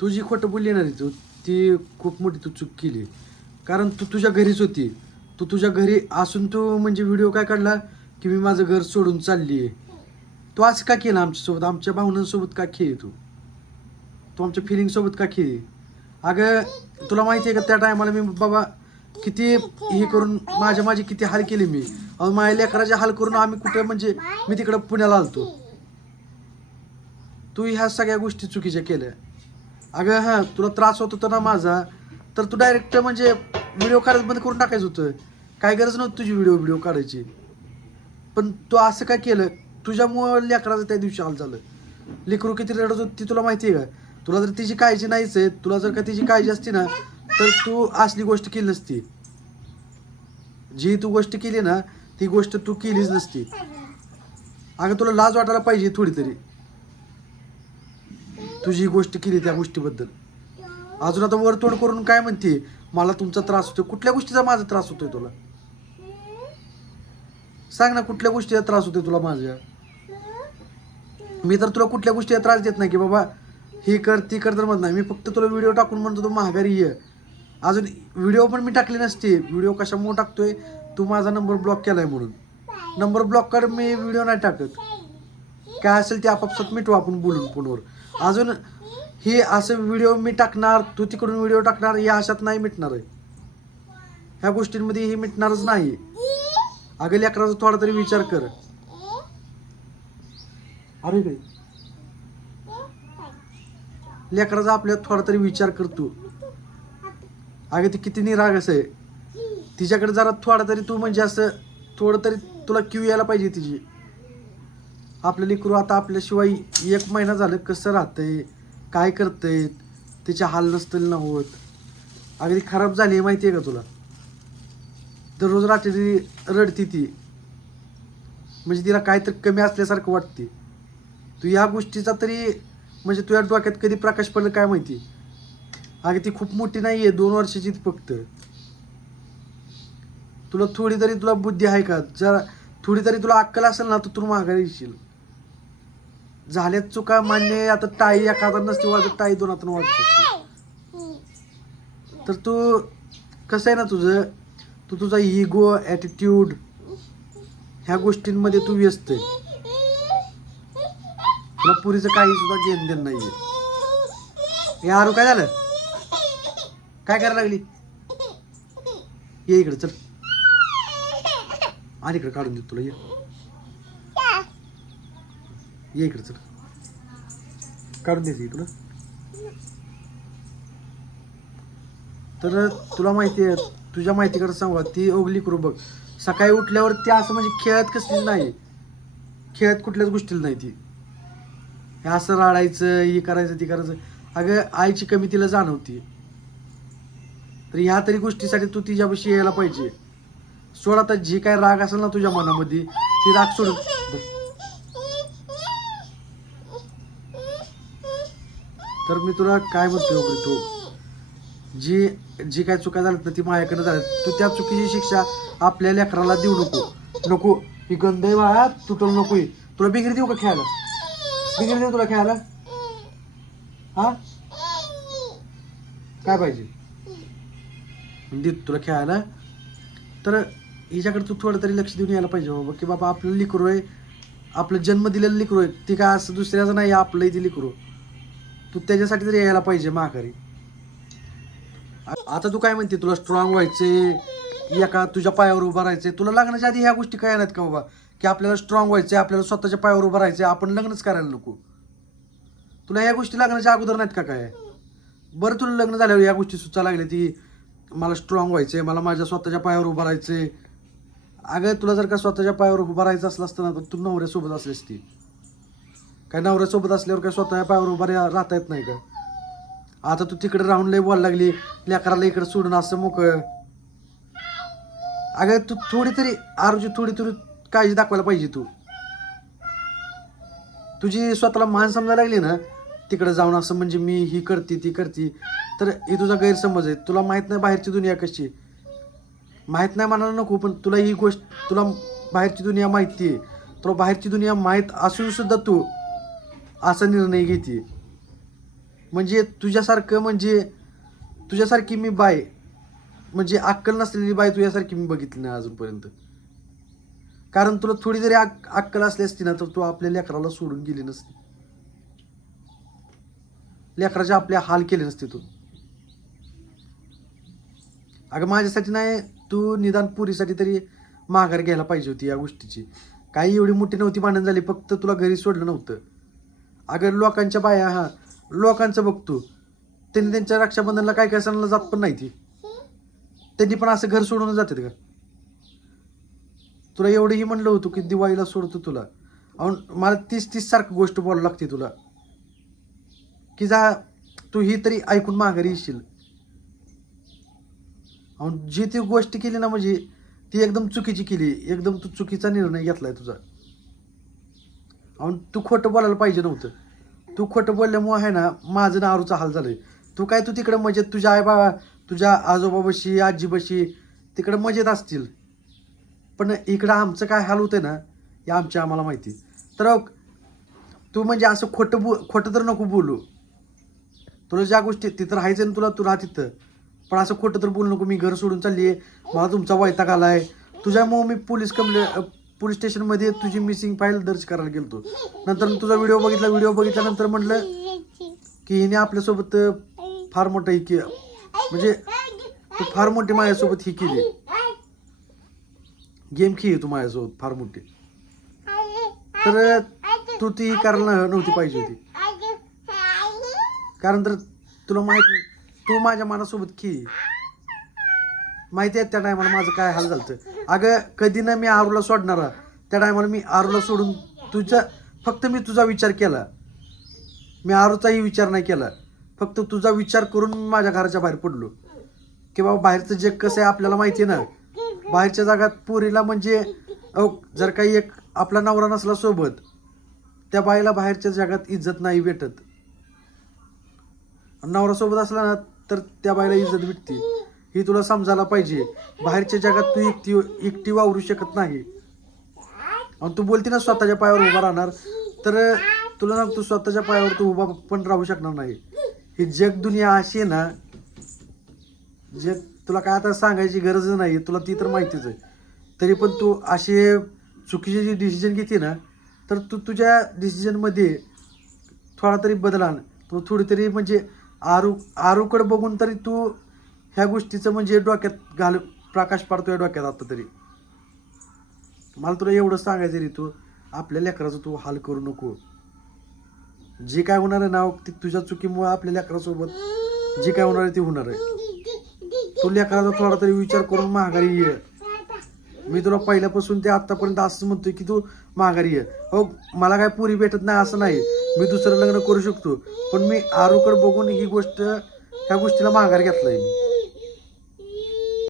तू जी खोटं बोलली ना रे तू ती खूप मोठी तू चूक केली. कारण तू तुझ्या घरीच होती. तू तुझ्या घरी असून तू म्हणजे व्हिडिओ काय काढला? की मी माझं घर सोडून चालली आहे. तू असं का केलं आमच्यासोबत? आमच्या भावनांसोबत का खेळ तू? तू आमच्या फिलिंगसोबत का खेळ अगं तुला माहिती आहे का त्या टायमाला मी बाबा किती हे करून माझ्या माझे किती हाल केले मी? अहो माझ्या लेकराचे हाल करून आम्ही कुठे म्हणजे मी तिकडं पुण्याला आलतो. तू ह्या सगळ्या गोष्टी चुकीच्या केल्या. अगं हां तुला त्रास होत होता ना माझा तर तू डायरेक्ट म्हणजे व्हिडिओ काढायचं बंद करून टाकायचं होतं. काय गरज नव्हती तुझी व्हिडिओ व्हिडिओ काढायची. पण तू असं काय केलं? तुझ्यामुळं लेकराचं त्या दिवशी हाल झालं. लेकरू किती रडत होती ती तुला माहिती आहे का? तुला जर तिची काळजी नाहीच आहे तुला जर का तिची काळजी असती ना तर तू असली गोष्ट केली नसती. जी तू गोष्ट केली ना ती गोष्ट तू केलीच नसती. अगं तुला लाज वाटायला पाहिजे थोडी तरी तुझी ही गोष्ट केली त्या गोष्टीबद्दल. अजून आता वरतोड करून काय म्हणते? मला तुमचा त्रास होतोय. कुठल्या गोष्टीचा माझा त्रास होतोय तुला? सांग ना कुठल्या गोष्टीचा त्रास होतोय तुला माझ्या? मी तर तुला कुठल्या गोष्टीचा त्रास देत नाही की बाबा हे कर ती कर तर म्हणत नाही. मी फक्त तुला व्हिडिओ टाकून म्हणतो तू महागारी ये. अजून व्हिडिओ पण मी टाकले नसते. व्हिडिओ कशामुळे टाकतोय? तू माझा नंबर ब्लॉक केलाय म्हणून. नंबर ब्लॉक कर मी व्हिडिओ नाही टाकत. काय असेल ते आपापसात मिटू आपण बोलून फोनवर. अजून हे असं व्हिडिओ मी टाकणार तू तिकडून व्हिडिओ टाकणार या अशात नाही मिटणार आहे. ह्या गोष्टींमध्ये हे मिटणारच नाही. अगं लेकराचा थोडा तरी विचार कर. अरे काय लेकराचा आपल्या थोडा तरी विचार कर तू. अगं ती किती निराग आहे. तिच्याकडे जरा थोडा तरी तू म्हणजे असं थोडं तरी तुला क्यू यायला पाहिजे तिची. आपलं लेकरू आता आपल्याशिवाय एक महिना झालं कसं राहतंय काय करतंय तिचे हाल नसतील ना होत. अगदी खराब झाली आहे माहिती आहे का तुला? दररोज रात्री रडती ती. म्हणजे तिला काहीतरी कमी असल्यासारखं वाटते. तू या गोष्टीचा तरी म्हणजे तुझ्या डोक्यात कधी प्रकाश पडलं काय माहिती? अगं ती खूप मोठी नाही आहे दोन वर्षाची फक्त. तुला थोडी तरी तुला बुद्धी आहे का? जरा थोडी तरी तुला अक्कल असेल ना तर तू माघारी येशील. झाल्यात चुका मान्य आता टाळी एका हातात नसते वाजत टाळी दोन हातानं वाजत असते तर तू कसं आहे ना तुझं? तू तुझा इगो ॲटिट्यूड ह्या गोष्टींमध्ये तू व्यस्त आहे. तुला पुरीचं काही सुद्धा घेण देण नाही हे आरू काय झालं? काय करायला लागली? ये इकडे चल. आणि इकडे काढून देतो तुला ये. ये इकडे चल. काढून द्यायची तुला तर तुला माहिती आहे तुझ्या माहितीकडे सांगू ती ओगली करू बघ. सकाळी उठल्यावर ती असं म्हणजे खेळत कसलीच नाही. खेळत कुठल्याच गोष्टीला नाही ती. हे असं राडायचं हे करायचं ते करायचं. अगं आईची कमी तिला जाणवती. तर ह्या तरी गोष्टीसाठी तू तिच्यापाशी यायला पाहिजे. सोड आता जी काय राग असेल ना तुझ्या मनामध्ये ती राग सोड तर मी तुला काय म्हणतोय ओगली तू? जी जी काय चुका झाल्यात ना ती माझ्याकडे झाल्यात तू त्या चुकीची शिक्षा आपल्या लेकराला देऊ नको. नको. ही गंध आहे बाळा. तुटल नको. तुला बिगरी देऊ का खेळायला? बिगरी देऊ तुला खेळायला? हा? काय पाहिजे? देत तुला खेळायला. तर हिच्याकडे तू थोडं तरी लक्ष देऊन यायला पाहिजे बाबा की बाबा आपलं लिकरू आहे. आपलं जन्म दिलेलं लिकरू आहे. ती काय असं दुसऱ्याचं नाही आपलंही ती लिकरू. तू त्याच्यासाठी तरी यायला पाहिजे माघारी. आता तू काय म्हणते तुला स्ट्रॉंग व्हायचे एका तुझ्या पायावर उभं राहायचे तुला लग्नाच्या आधी ह्या गोष्टी काय नाहीत का बाबा? की आपल्याला स्ट्रॉंग व्हायचे आपल्याला स्वतःच्या पायावर उभं राहायचे आपण लग्नच करायला नको. तुला ह्या गोष्टी लग्नाच्या अगोदर नाहीत का काय? बरं तुला लग्न झाल्यावर या गोष्टी सुचा लागल्या ती मला स्ट्रॉंग व्हायचे मला माझ्या स्वतःच्या पायावर उभं राहायचे अगं तुला जर का स्वतःच्या पायावर उभं राहायचं असलं असतं ना तर तू नवऱ्यासोबत असली असती काय नवऱ्यासोबत असल्यावर काय स्वतः पायावर उभा राहता येत नाही का? आता तू तिकडे राहून लय बोलायला लागली. लेकराला इकडे सोडून असं मोकळ. अगं तू थोडी तरी आरोग्य थोडी तरी काळजी दाखवायला पाहिजे तू. तुझी स्वतःला मान समजायला लागली ना तिकडे जाऊन असं म्हणजे मी ही करते ती करते. तर ही तुझा गैरसमज आहे. तुला माहीत नाही बाहेरची दुनिया कशी. माहीत नाही म्हणायला नको पण तुला ही गोष्ट तुला बाहेरची दुनिया माहिती आहे. तुला बाहेरची दुनिया माहीत असून सुद्धा तू असा निर्णय घेते. म्हणजे तुझ्यासारखं म्हणजे तुझ्यासारखी मी बाय म्हणजे अक्कल नसलेली बाय तुझ्यासारखी मी बघितली नाही अजूनपर्यंत. कारण तुला थोडी जरी अक अक्कल असली असती ना तर तू आपल्या लेकराला सोडून गेली नसती. लेकराचे आपले हाल केले नसते तू. अगं माझ्यासाठी नाही तू निदान पुरीसाठी तरी माघार घ्यायला पाहिजे होती या गोष्टीची. काही एवढी मोठी नव्हती भांडण झाली फक्त तुला घरी सोडलं नव्हतं. अगं लोकांच्या बाया हा लोकांचं बघतो त्यांनी त्यांच्या रक्षाबंधनला काय काय सणाला जात पण नाही ती. त्यांनी पण असं घर सोडून जातात का? तुला एवढंही म्हणलं होतं की दिवाळीला सोडतो तुला. अहो मला तीस तीस सारखं गोष्ट बोलायला लागते तुला. की जा तू ही तरी ऐकून माघारी येशील. अहो जी ती गोष्ट केली ना म्हणजे ती एकदम चुकीची केली. एकदम तू चुकीचा निर्णय घेतलाय तुझा. अहो तू खोटं बोलायला पाहिजे नव्हतं. तू खोटं बोलल्यामुळं आहे ना माझं नारूचा हाल झालं तू काय तू तिकडे मजेत तुझ्या आई बाबा तुझ्या आजोबाबशी आजीबाशी तिकडे मजेत असतील. पण इकडं आमचं काय हाल होतं ना हे आमच्या आम्हाला माहिती. तर तू म्हणजे असं खोटं बो खोटं तर नको बोलू. तुला ज्या गोष्टी तिथं राहायचं ना तुला तू राहा तिथं. पण असं खोटं तर बोलू नको. मी घर सोडून चालली आहे मला तुमचा वैताग आला आहे तुझ्यामुळं मी पोलीस कंप्ले पोलीस स्टेशनमध्ये तुझी मिसिंग फाईल दर्ज करायला गेलतो. नंतर तुझा व्हिडिओ बघितला व्हिडिओ बघितल्यानंतर म्हटलं की हिने आपल्यासोबत फार मोठं ही के म्हणजे तू फार मोठी माझ्यासोबत ही केली. गेम खेळ तू माझ्यासोबत फार मोठी. तर तू ती करायला नव्हती पाहिजे होती. कारण तर तुला माहीत तू माझ्या मनासोबत खेळ. माहिती आहे त्या टायमाला माझं काय हाल झालं अगं कधी ना मी आरूला सोडणार. त्या टायमाला मी आरूला सोडून तुझ्या फक्त मी तुझा विचार केला. मी आरूचाही विचार नाही केला. फक्त तुझा विचार करून माझ्या घराच्या बाहेर पडलो. की बाबा बाहेरचं जग कसं आहे आपल्याला माहिती आहे ना? बाहेरच्या जागात पोरीला म्हणजे अहो जर काही एक आपला नवरा नसला सोबत त्या बाईला बाहेरच्या जगात इज्जत नाही भेटत. नवरासोबत नवरा सोबत असला ना तर त्या बाईला इज्जत भेटते. ही तुला समजायला पाहिजे. बाहेरच्या जगात तू एकटी एकटी वावरू शकत नाही. आणि तू बोलते ना स्वतःच्या पायावर उभा राहणार. तर तुला ना तू स्वतःच्या पायावर तू उभा पण राहू शकणार नाही. ही जग दुनिया अशी आहे ना जे तुला काय आता सांगायची गरज नाही तुला ती तर माहितीच आहे. तरी पण तू असे चुकीचे जे डिसिजन घेते ना तर तू तुझ्या डिसिजनमध्ये थोडा तरी बदल तू थोडी तरी म्हणजे आरू आरूकडे बघून तरी तू ह्या गोष्टीचं म्हणजे डोक्यात घाल प्रकाश पाडतोय डोक्यात आता तरी. मला तुला एवढं सांगायचं रे तू आपल्या लेकराचं तू हाल करू नको. जे काय होणार आहे ना ते तुझ्या चुकीमुळे आपल्या लेकरासोबत जे काय होणार आहे ते होणार आहे. तू लेकराचा थोडा तरी विचार करून माघारी ये. मी तुला पहिल्यापासून ते आतापर्यंत असं म्हणतोय की तू माघारी ये. हो मला काय पुरी भेटत नाही असं नाही. मी दुसरं लग्न करू शकतो. पण मी आरोकड बघून ही गोष्ट ह्या गोष्टीला माघार घेतलाय मी.